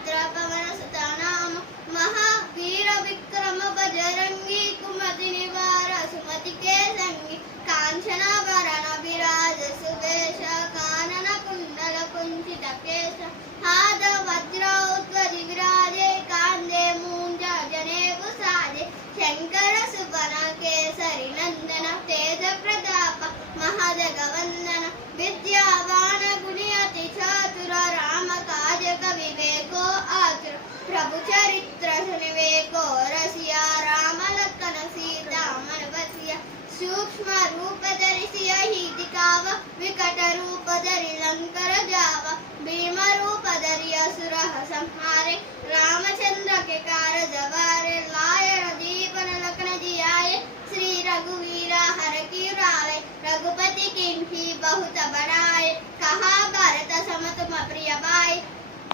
पुत्र पवन सुत नाम महावीर विक्रम बजरंगी कुमति निवार सुमति के संगी कांचन वरण विराज सुवेश कानन कुंडल कुंचित केश हाथ वज्र उत्वरि विराजे कांदे मूंज जनेऊ साजे शंकर सुवन केसरी नंदन तेज प्रताप महाजगवंदन विद्यावान गुणी अति चातुर राम काज विवेको आतुर प्रभु चरित्र सुनिवेको रसिया राम लखन सीता मन बसिया सूक्ष्म रूप धरि सियहि दिखाव विकट रूप धरि लंकर जाव भीम रूप धरि असुर संहारे रामचंद्र के कारज वारे लायन दीपन लखन जियाए श्री रघुवीर हर की रावे रघुपति किंठी बहुत बड़ाए कहा भरत सम तुम प्रिय भाई